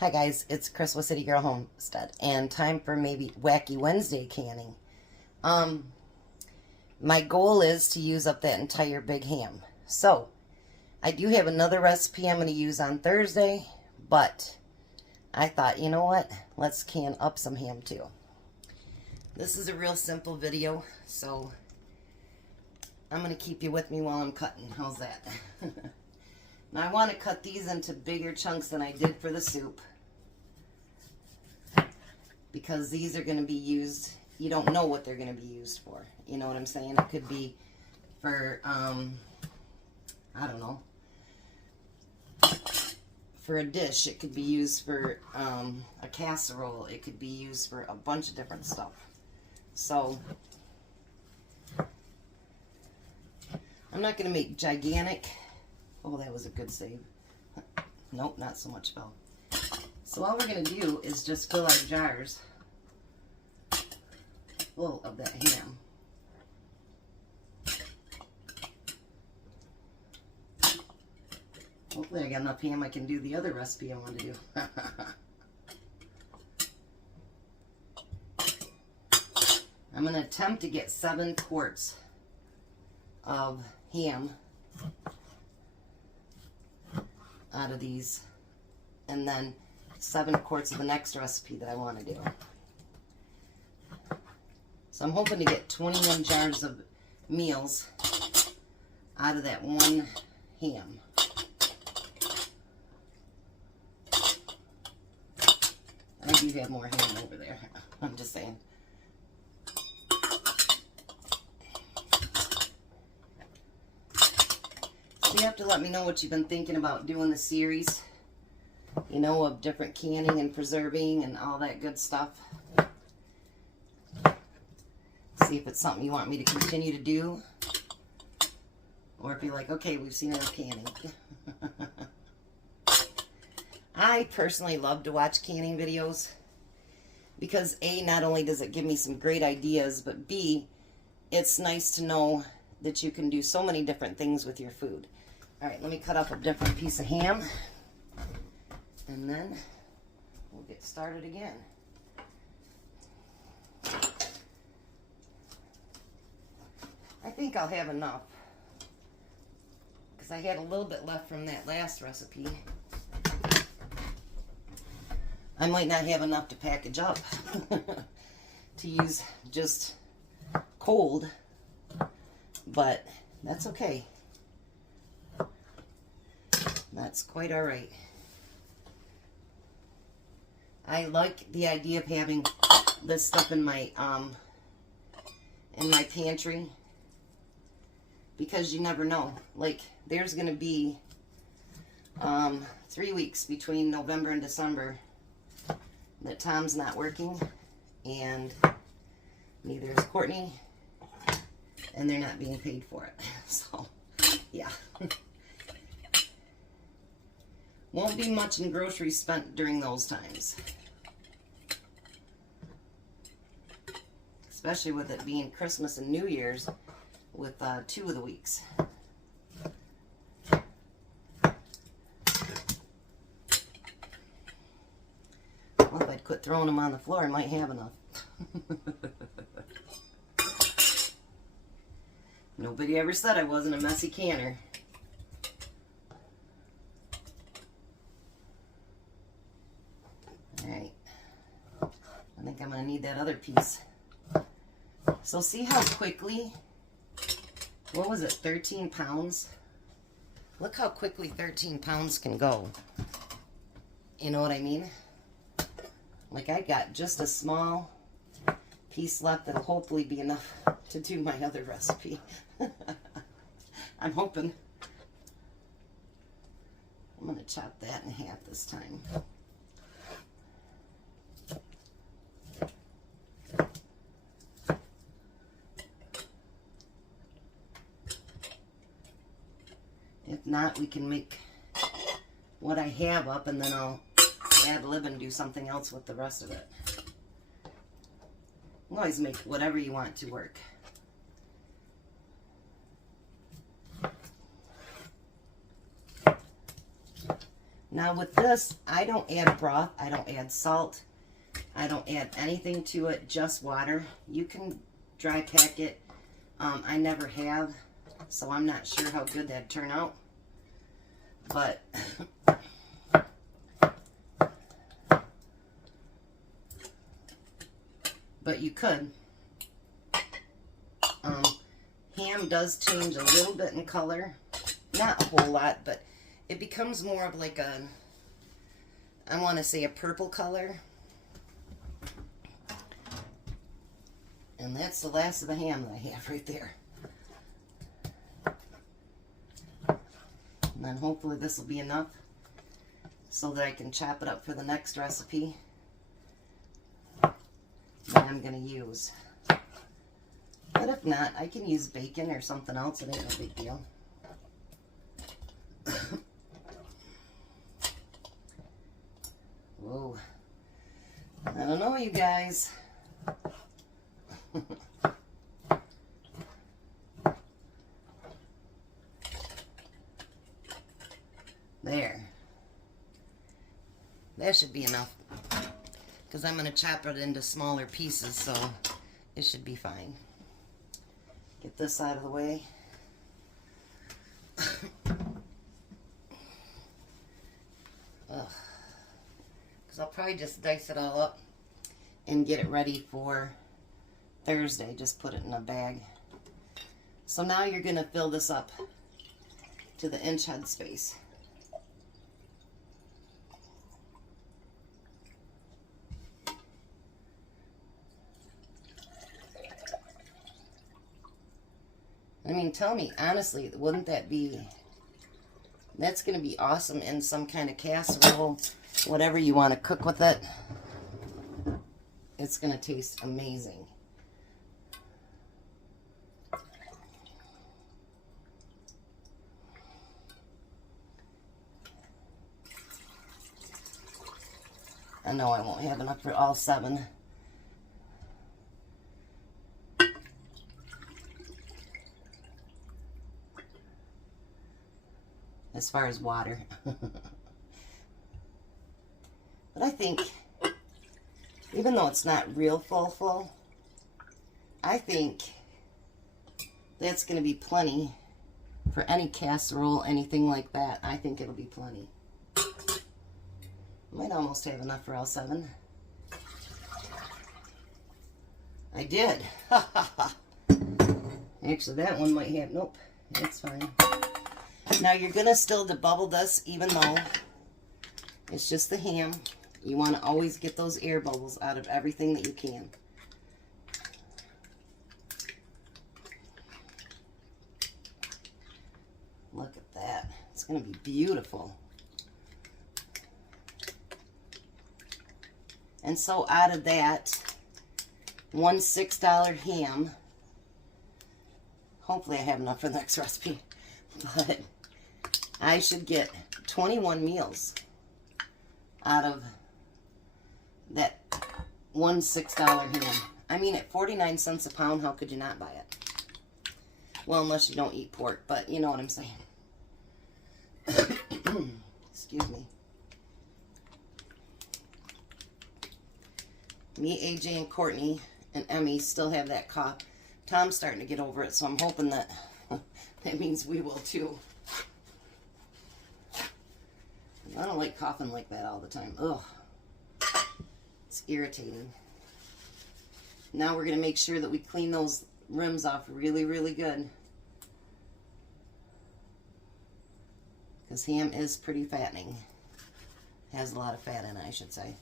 Hi guys, it's Chris with City Girl Homestead, and time for maybe Wacky Wednesday canning. My goal is to use up that entire big ham. So, I do have another recipe I'm going to use on Thursday, but I thought, you know what, let's can up some ham too. This is a real simple video, so I'm going to keep you with me while I'm cutting. How's that? Now I want to cut these into bigger chunks than I did for the soup, because these are going to be used, you don't know what they're going to be used for. You know what I'm saying? It could be for, I don't know, for a dish. It could be used for a casserole. It could be used for a bunch of different stuff. So, I'm not going to make gigantic. Oh, that was a good save. Nope, not so much, Phil. So all we're going to do is just fill our jars full of that ham. Hopefully I got enough ham I can do the other recipe I want to do. I'm going to attempt to get 7 quarts of ham out of these, and then 7 quarts of the next recipe that I want to do. So I'm hoping to get 21 jars of meals out of that one ham. I do have more ham over there. I'm just saying. So you have to let me know what you've been thinking about doing the series, you know, of different canning and preserving and all that good stuff. See if it's something you want me to continue to do, or if you're like, okay, we've seen enough canning. I personally love to watch canning videos because A, not only does it give me some great ideas, but B, it's nice to know that you can do so many different things with your food. All right, let me cut up a different piece of ham, and then we'll get started again. I think I'll have enough, because I had a little bit left from that last recipe. I might not have enough to package up to use just cold, but that's okay. That's quite all right. I like the idea of having this stuff in my pantry, because you never know. Like, there's going to be 3 weeks between November and December that Tom's not working, and neither is Courtney, and they're not being paid for it. So, yeah. Won't be much in groceries spent during those times. Especially with it being Christmas and New Year's with 2 of the weeks. Well, if I'd quit throwing them on the floor, I might have enough. Nobody ever said I wasn't a messy canner. Alright. I think I'm going to need that other piece. So see how quickly, what was it, 13 pounds? Look how quickly 13 pounds can go. You know what I mean? Like, I got just a small piece left that'll hopefully be enough to do my other recipe. I'm hoping. I'm going to chop that in half this time. If not, we can make what I have up, and then I'll ad lib and do something else with the rest of it. You can always make whatever you want to work. Now with this, I don't add broth, I don't add salt, I don't add anything to it, just water. You can dry pack it. I never have, so I'm not sure how good that'd turn out. But you could. Ham does change a little bit in color. Not a whole lot, but it becomes more of like a, I want to say a purple color. And that's the last of the ham that I have right there. And then hopefully this will be enough so that I can chop it up for the next recipe that I'm going to use. But if not, I can use bacon or something else. It ain't no big deal. Whoa. I don't know, you guys. There. That should be enough. Because I'm going to chop it into smaller pieces, so it should be fine. Get this out of the way. Because I'll probably just dice it all up and get it ready for Thursday. Just put it in a bag. So now you're going to fill this up to the inch head space. I mean, tell me, honestly, wouldn't that be, that's going to be awesome in some kind of casserole, whatever you want to cook with it. It's going to taste amazing. I know I won't have enough for all 7. As far as water. But I think, even though it's not real full, I think that's going to be plenty for any casserole, anything like that. I think it'll be plenty. Might almost have enough for all 7. I did. Actually, that one might have, nope, it's fine. Now you're going to still debubble this, even though it's just the ham. You want to always get those air bubbles out of everything that you can. Look at that. It's going to be beautiful. And so out of that, one $6 ham, hopefully I have enough for the next recipe, but I should get 21 meals out of that one $6 ham. I mean, at 49 cents a pound, how could you not buy it? Well, unless you don't eat pork, but you know what I'm saying. Excuse me. Me, AJ, and Courtney, and Emmy still have that cough. Tom's starting to get over it, so I'm hoping that that means we will too. I don't like coughing like that all the time. Ugh. It's irritating. Now we're going to make sure that we clean those rims off really, really good. Because ham is pretty fattening. Has a lot of fat in it, I should say.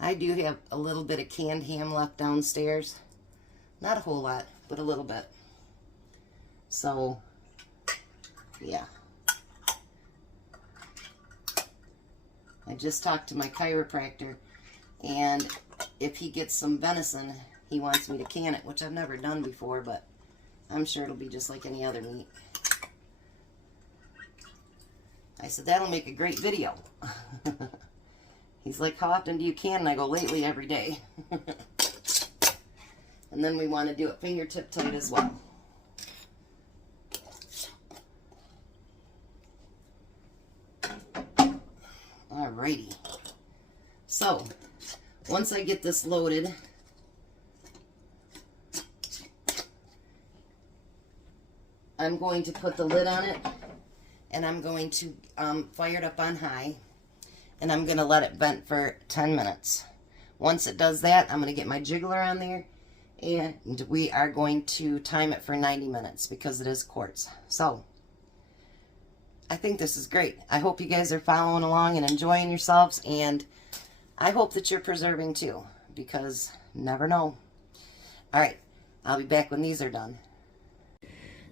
I do have a little bit of canned ham left downstairs. Not a whole lot, but a little bit. So, yeah. I just talked to my chiropractor, and if he gets some venison, he wants me to can it, which I've never done before, but I'm sure it'll be just like any other meat. I said, that'll make a great video. He's like, how often do you can? And I go, lately, every day. And then we want to do it fingertip tight as well. Alrighty. So, once I get this loaded, I'm going to put the lid on it, and I'm going to fire it up on high, and I'm going to let it vent for 10 minutes. Once it does that, I'm going to get my jiggler on there, and we are going to time it for 90 minutes because it is quarts. So, I think this is great. I hope you guys are following along and enjoying yourselves, and I hope that you're preserving too, because never know. Alright, I'll be back when these are done.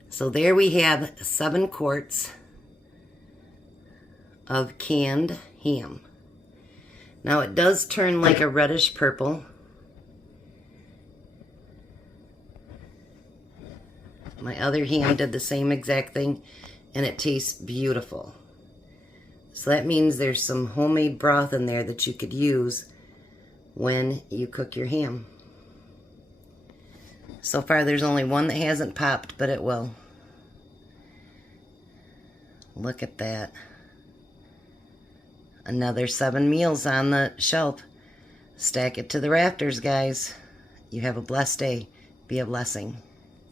So there we have 7 quarts of canned ham. Now it does turn like a reddish purple. My other ham did the same exact thing, and it tastes beautiful. So that means there's some homemade broth in there that you could use when you cook your ham. So far there's only one that hasn't popped, but it will. Look at that. Another 7 meals on the shelf. Stack it to the rafters, guys. You have a blessed day. Be a blessing.